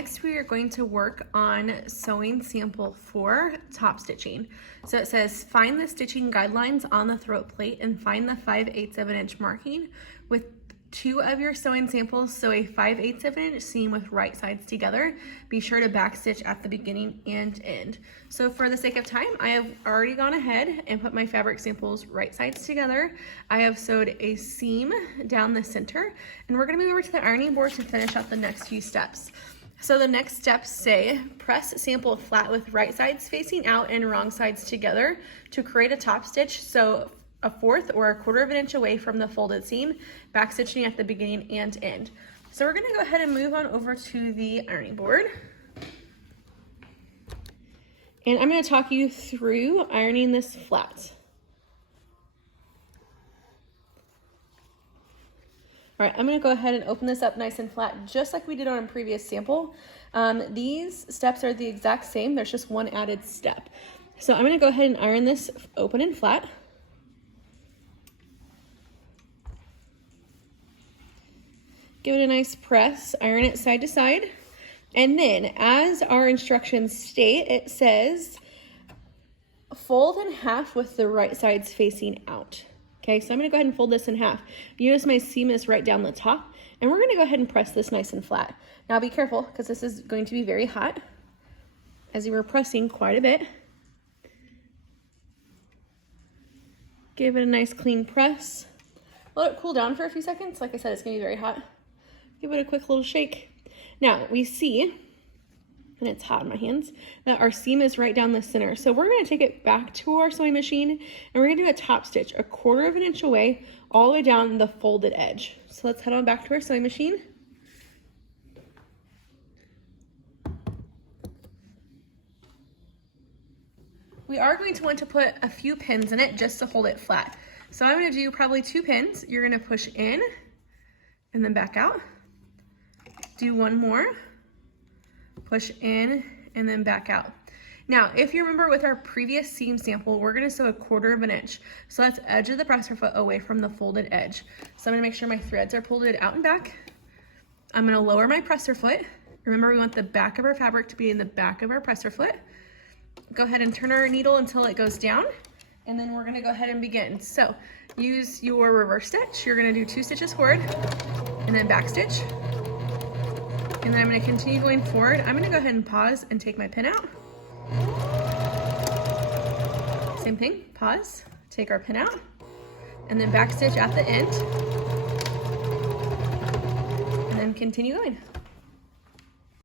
Next, we are going to work on sewing sample 4, top stitching. So it says, find the stitching guidelines on the throat plate and find the 5/8 of an inch marking. With 2 of your sewing samples, sew a 5/8 of an inch seam with right sides together. Be sure to backstitch at the beginning and end. So for the sake of time, I have already gone ahead and put my fabric samples right sides together. I have sewed a seam down the center, and we're gonna move over to the ironing board to finish out the next few steps. So the next steps say, press sample flat with right sides facing out and wrong sides together to create a top stitch. So a 1/4 or 1/4 of an inch away from the folded seam, back stitching at the beginning and end. So we're gonna go ahead and move on over to the ironing board. And I'm gonna talk you through ironing this flat. All right, I'm gonna go ahead and open this up nice and flat, just like we did on a previous sample. These steps are the exact same, there's just one added step. So I'm gonna go ahead and iron this open and flat. Give it a nice press, iron it side to side. And then, as our instructions state, it says, fold in half with the right sides facing out. Okay, so I'm gonna go ahead and fold this in half. You notice my seam is right down the top, and we're gonna go ahead and press this nice and flat. Now be careful, because this is going to be very hot, as you were pressing quite a bit. Give it a nice clean press. Let it cool down for a few seconds. Like I said, it's gonna be very hot. Give it a quick little shake. Now we see, and it's hot in my hands, that our seam is right down the center. So we're gonna take it back to our sewing machine, and we're gonna do a top stitch 1/4 of an inch away, all the way down the folded edge. So let's head on back to our sewing machine. We are going to want to put a few pins in it just to hold it flat. So I'm gonna do probably 2 pins. You're gonna push in and then back out. Do 1 more, push in and then back out. Now, if you remember with our previous seam sample, we're gonna sew 1/4 of an inch. So that's edge of the presser foot away from the folded edge. So I'm gonna make sure my threads are pulled out and back. I'm gonna lower my presser foot. Remember, we want the back of our fabric to be in the back of our presser foot. Go ahead and turn our needle until it goes down, and then we're gonna go ahead and begin. So use your reverse stitch. You're gonna do 2 stitches forward and then back stitch. And then I'm gonna continue going forward. I'm gonna go ahead and pause and take my pin out. Same thing, pause, take our pin out, and then back stitch at the end, and then continue going.